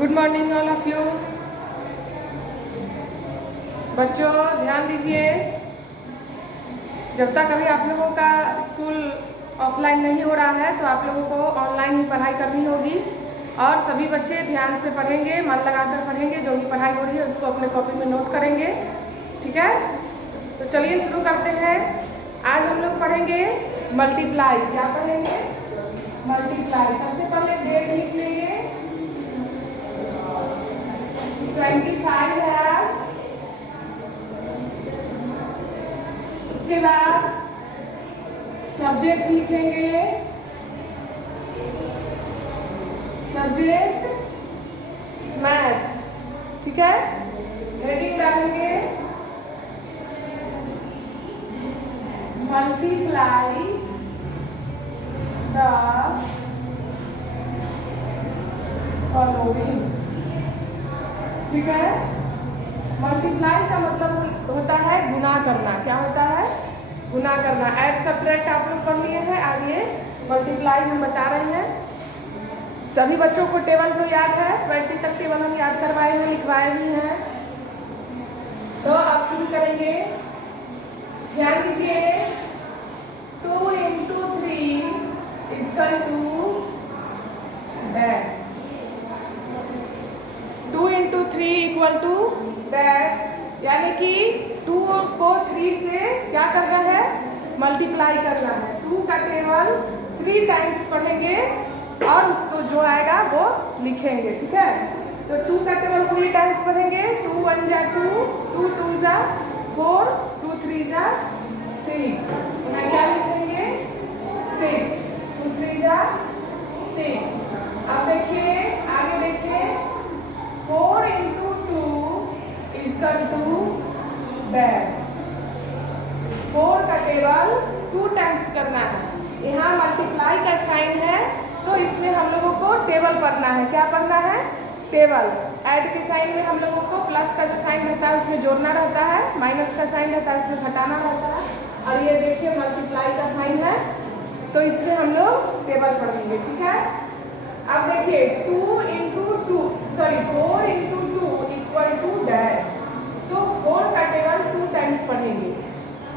Good morning all of you. बच्चों ध्यान दीजिए, जब तक अभी आप लोगों का स्कूल ऑफलाइन नहीं हो रहा है तो आप लोगों को ऑनलाइन ही पढ़ाई करनी होगी और सभी बच्चे ध्यान से पढ़ेंगे, मन लगाकर पढ़ेंगे। जो भी पढ़ाई हो रही है उसको अपने कॉपी में नोट करेंगे, ठीक है। तो चलिए शुरू करते हैं। आज हम लोग पढ़ेंगे मल्टीप्लाई। क्या पढ़ेंगे? मल्टीप्लाई। सबसे पहले डेट लिख लेंगे, 25 है। उसके बाद सब्जेक्ट लिखेंगे, सब्जेक्ट मैथ्स, ठीक है। हेडिंग डालेंगे मल्टीप्लाई द फॉलोइंग, ठीक है। मल्टीप्लाई का मतलब होता है गुना करना। क्या होता है? गुना करना। ऐड सब्ट्रैक्ट आप लोग पढ़ लिए हैं, आज ये मल्टीप्लाई हम बता रहे हैं। सभी बच्चों को टेबल तो याद है, 20 तक टेबल हम याद करवाए हैं, लिखवाए भी हैं। तो अब शुरू करेंगे। ध्यान दीजिए, 2 into 3 = डैश। 2 into 3 = डैश, यानी कि 2 को 3 से क्या करना है? मल्टीप्लाई करना है। 2 का टेबल 3 टाइम्स पढ़ेंगे और उसको जो आएगा वो लिखेंगे, ठीक है। तो 2 का टेबल 3 टाइम्स पढ़ेंगे। 2 1 जा 2, 2 2 जा 4, 2 3 जा 6। यहाँ क्या लिखेंगे? 6। 2 3 जा 6। अब देखिए, आगे देखिए, 4 into 2 = डैश। 4 का टेबल 2 टाइम्स करना है। यहाँ मल्टीप्लाई का साइन है तो इसमें हम लोगों को टेबल पढ़ना है। क्या पढ़ना है? टेबल। ऐड के साइन में हम लोगों को प्लस का जो साइन रहता है उसमें जोड़ना रहता है, माइनस का साइन रहता है उसमें घटाना रहता है। और ये देखिए मल्टीप्लाई का साइन है तो इसमें हम लोग टेबल पढ़ेंगे, ठीक है। अब देखिए 4 into 2 = डैश। तो 4 का टेबल 2 टाइम्स पढ़ेंगे।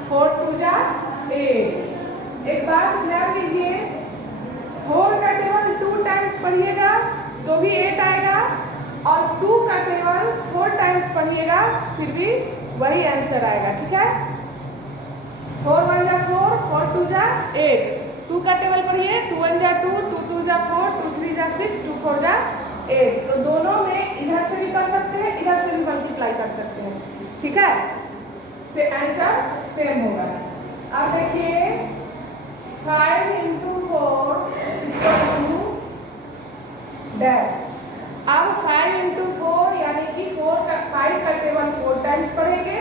4 2 जा 8। एक बात ध्यान दीजिए, 4 का टेबल 2 टाइम्स पढ़िएगा तो भी 8 आएगा और 2 का टेबल 4 टाइम्स पढ़िएगा फिर भी वही आंसर आएगा, ठीक है। 4 1 जा 4, 4 2 जा 8। 2 का टेबल पढ़िए, 2 1 जा 2, 2 2 जा 4, 2 3 जा 6, 2 4 जा 8। तो दोनों में इधर से भी कर सकते हैं, इधर से भी मल्टीप्लाई कर सकते हैं, ठीक है। से आंसर सेम होगा। अब देखिए 5 into 4 = डैश। अब 5 into 4 यानी कि 5 का टेबल 4 टाइम्स पढ़ेंगे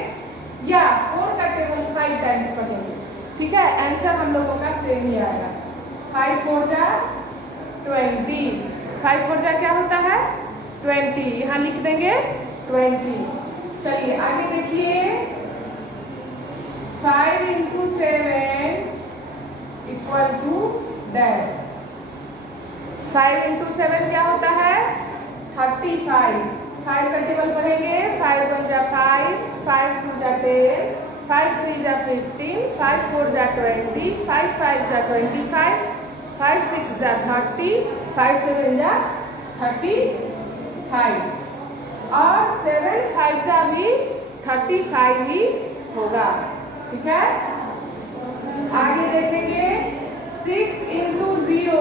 या 4 का टेबल 5 टाइम्स पढ़ेंगे, ठीक है। आंसर हम लोगों का सेम ही आएगा। 5 4 जा 20। 5 4 जा क्या होता है? 20। यहाँ लिख देंगे 20। चलिए आगे देखिए, 5 into 7 = डैश। 5 into 7 क्या होता है? 35। 5 का टेबल पढ़ेंगे, 5 1 जा 5, 5 2 जा 10, 5 3 जा 15, 5 4 जा 20, 5 5 जा 25, 5 6 जा 30, 5 7 जा 35 और 7 5 जा भी 35 ही होगा, ठीक है। आगे देखेंगे 6 into 0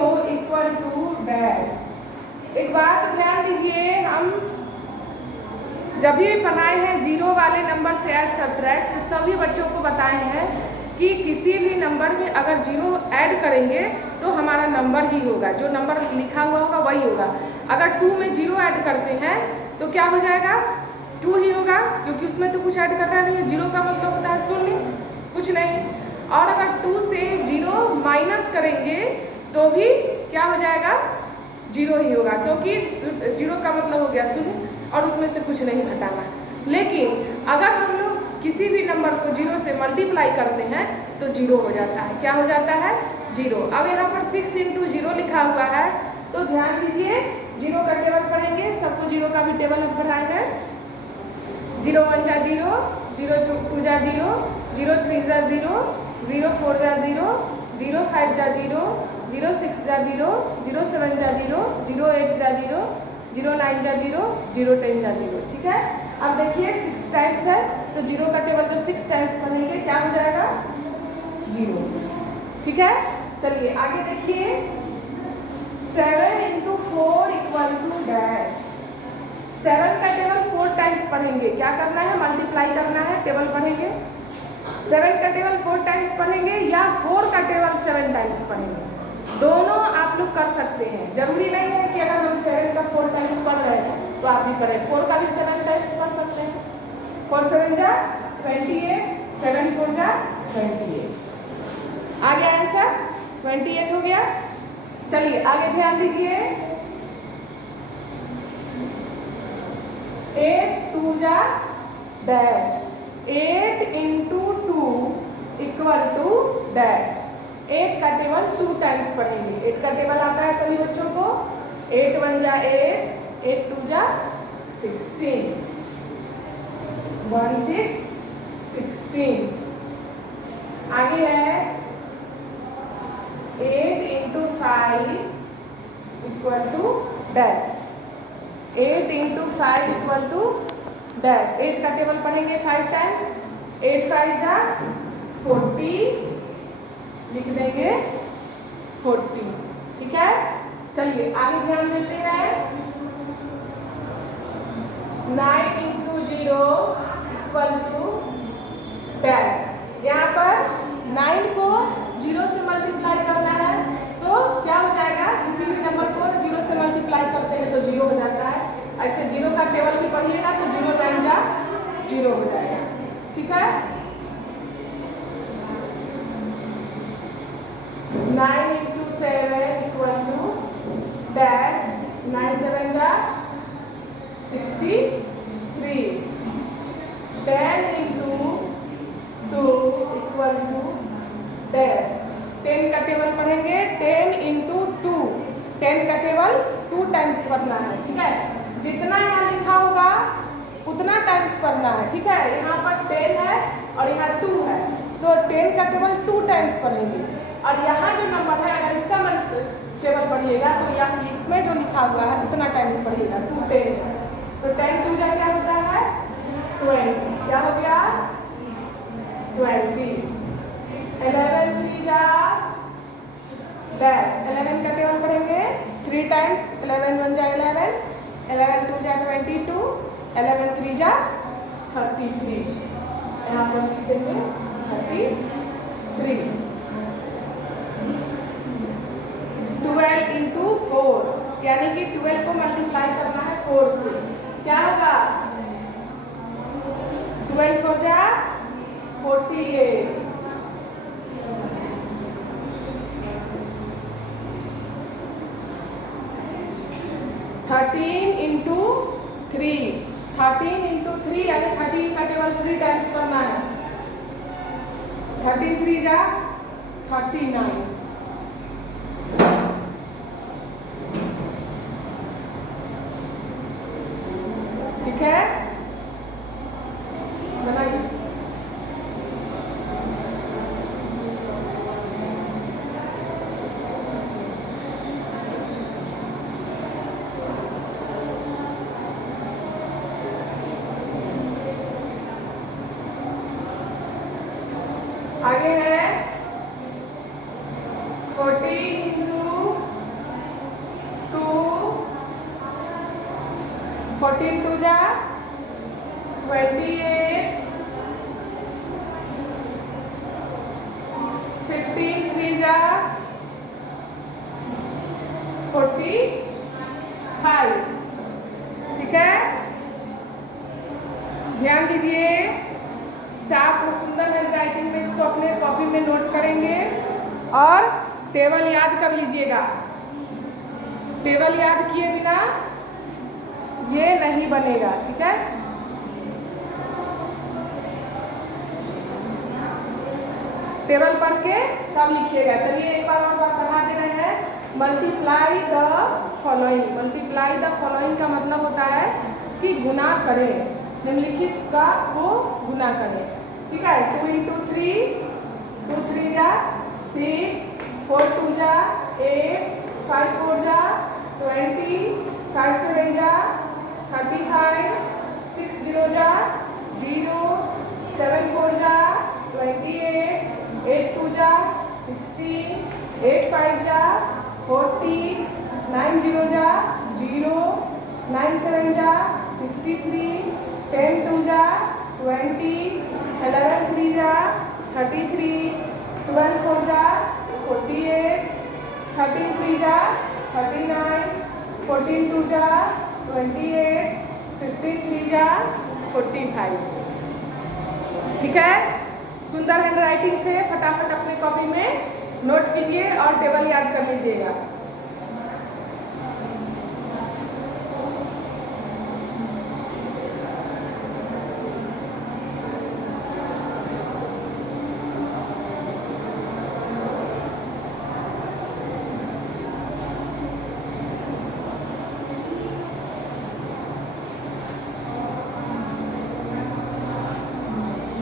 = डैश। एक बात ध्यान दीजिए, हम जब भी पढ़ाए हैं जीरो वाले नंबर से ऐड सब्ट्रैक्ट तो सभी बच्चों को बताए हैं कि किसी भी नंबर में अगर जीरो ऐड करेंगे तो हमारा नंबर ही होगा, जो नंबर लिखा हुआ होगा वही होगा। अगर 2 में जीरो ऐड करते हैं तो क्या हो जाएगा? 2 ही होगा, क्योंकि उसमें तो कुछ ऐड करना नहीं है। जीरो का मतलब होता है शून्य, कुछ नहीं। और अगर 2 से जीरो माइनस करेंगे तो भी क्या हो जाएगा? जीरो ही होगा, क्योंकि जीरो का मतलब हो गया शून्य और उसमें से कुछ नहीं घटाना। लेकिन अगर हम लोग किसी भी नंबर को जीरो से मल्टीप्लाई करते हैं तो जीरो हो जाता है। क्या हो जाता है? जीरो। अब यहाँ पर 6 into 0 लिखा हुआ है तो ध्यान दीजिए, जीरो का टेबल पढ़ेंगे, सब कुछ जीरो का भी टेबल बढ़ाए हैं। 0 1 जा 0, 0 2 जा 0, 0 3 जा 0, 0 4 जा 0, 0 5 जा 0, 0 6 जा 0, 0 7 जा 0, 0 8 जा 0, 0 9 जा 0, 0 10 जा 0। ठीक है, अब देखिए 6 टाइम्स है तो 0 का टेबल जब 6 टाइम्स बनेंगे क्या हो जाएगा? 0। ठीक है, चलिए आगे देखिए। 7 × 4 = डैश। 7 का टेबल 4 टाइम्स पढ़ेंगे, क्या करना है? मल्टीप्लाई करना है, टेबल पढ़ेंगे। 7 का टेबल 4 टाइम्स पढ़ेंगे या 4 का टेबल 7 टाइम्स पढ़ेंगे, दोनों आप लोग कर सकते हैं। जरूरी नहीं है कि अगर हम 7 का 4 टाइम्स पढ़ रहे हैं तो आप भी करें, 4 का भी 7 टाइम्स पढ़ सकते हैं। 4 7 जा 28, 7 4 जा 28। आ गया आंसर, 28 हो गया। चलिए आगे ध्यान दीजिए। 8 2 जा डैश। 8 × 2 = डैश। 8 का टेबल 2 टाइम्स पढ़ेंगे। 8 का टेबल आता है सभी बच्चों को। 8 1 जा 8, 8 2 जा 16, 1 6 16। आगे है 8 × 5 = डैश। 8 × 5 = डैश। 8 का टेबल पढ़ेंगे 5 टाइम्स। 8 5 जा 40, लिख देंगे 40। ठीक है, चलिए आगे ध्यान देते हैं। 9 × 0 = डैश। यहाँ पर 9 को 0 से मल्टीप्लाई करना है तो क्या हो जाएगा? किसी भी नंबर को 0 से मल्टीप्लाई करते हैं तो 0 हो जाता है। ऐसे 0 का टेबल भी पढ़िएगा तो 0 9 जा 0 हो जाएगा। ठीक है, 9 × 7 = डैश। 9 7 जा 63। 10 × 2 = डैश। 10 का टेबल पढ़ेंगे 10 × 2। 10 का टेबल 2 टाइम्स पढ़ना है। ठीक है, जितना यहाँ लिखा होगा उतना टाइम्स पढ़ना है। ठीक है, यहाँ पर 10 है और यहाँ 2 है तो 10 का टेबल 2 टाइम्स पढ़ेंगे। और यहाँ जो नंबर है अगर इसका टेबल पढ़िएगा तो या इसमें जो लिखा हुआ है उतना टाइम्स पढ़िएगा। 2 10 तो 10 2 जा क्या होता है? 20। क्या हो गया? 20। 11 3 जा डैश। 11 का टेबल पढ़ेंगे 3 टाइम्स। 11 1 जा 11, 11 2 जा 22, 11 3 जा 33। यहाँ पर लिख देंगे 33। 12 × 4 यानी कि 12 को मल्टीप्लाई करना है 4 से। क्या होगा? 12 4 जा 48। 13 × 3। 13 × 3 यानी 13 का टेबल 3 टाइम्स करना है। 13 3 जा 39। ठीक है, बनाइए। आगे है 14 × 2। 14 2 जा 28। 15 3 जा 45। ठीक है, ध्यान दीजिए। साफ और सुंदर हैंडराइटिंग में इसको अपने कॉपी में नोट करेंगे और टेबल याद कर लीजिएगा। टेबल याद किए बिना ये नहीं बनेगा। ठीक है, टेबल पढ़ के तब लिखिएगा। चलिए एक बार और पढ़ा दे रहे हैं। Multiply the following. Multiply the following का मतलब होता है कि गुना करें, निम्नलिखित का वो गुना करें। ठीक है, 2 इंटू 3, 2 3 जा 6, 4 2 जा 8, 5 4 जा 20, 5 7 जा 35, 6 0 जा 0, 7 4 जा 28, 8 2 जा 16, 8 5 जा 40, 9 0 जा 0, 9 7 जा 63, 10 2 जा 20, 11 3 जा 33, 12 4 जा 48, 13 3 जा 39, 14 2 जा 28, 15 3 जा 45। ठीक है, सुंदर हैंड राइटिंग से फटाफट अपने कॉपी में नोट कीजिए और टेबल याद कर लीजिएगा।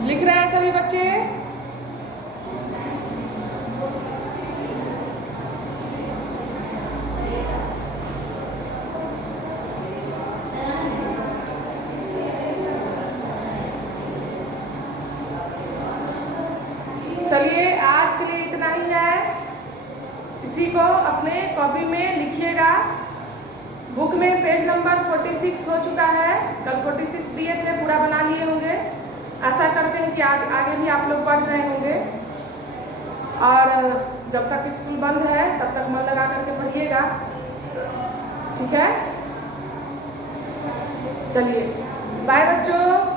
लिख रहे हैं सभी बच्चे? चलिए, आज के लिए इतना ही है। इसी को अपने कॉपी में लिखिएगा। बुक में पेज नंबर 46 हो चुका है। कल 46 दिए थे, पूरा बना लिए होंगे। आशा करते हैं कि आगे भी आप लोग पढ़ रहे होंगे और जब तक स्कूल बंद है तब तक मन लगा करके पढ़िएगा। ठीक है, चलिए बाय बच्चों।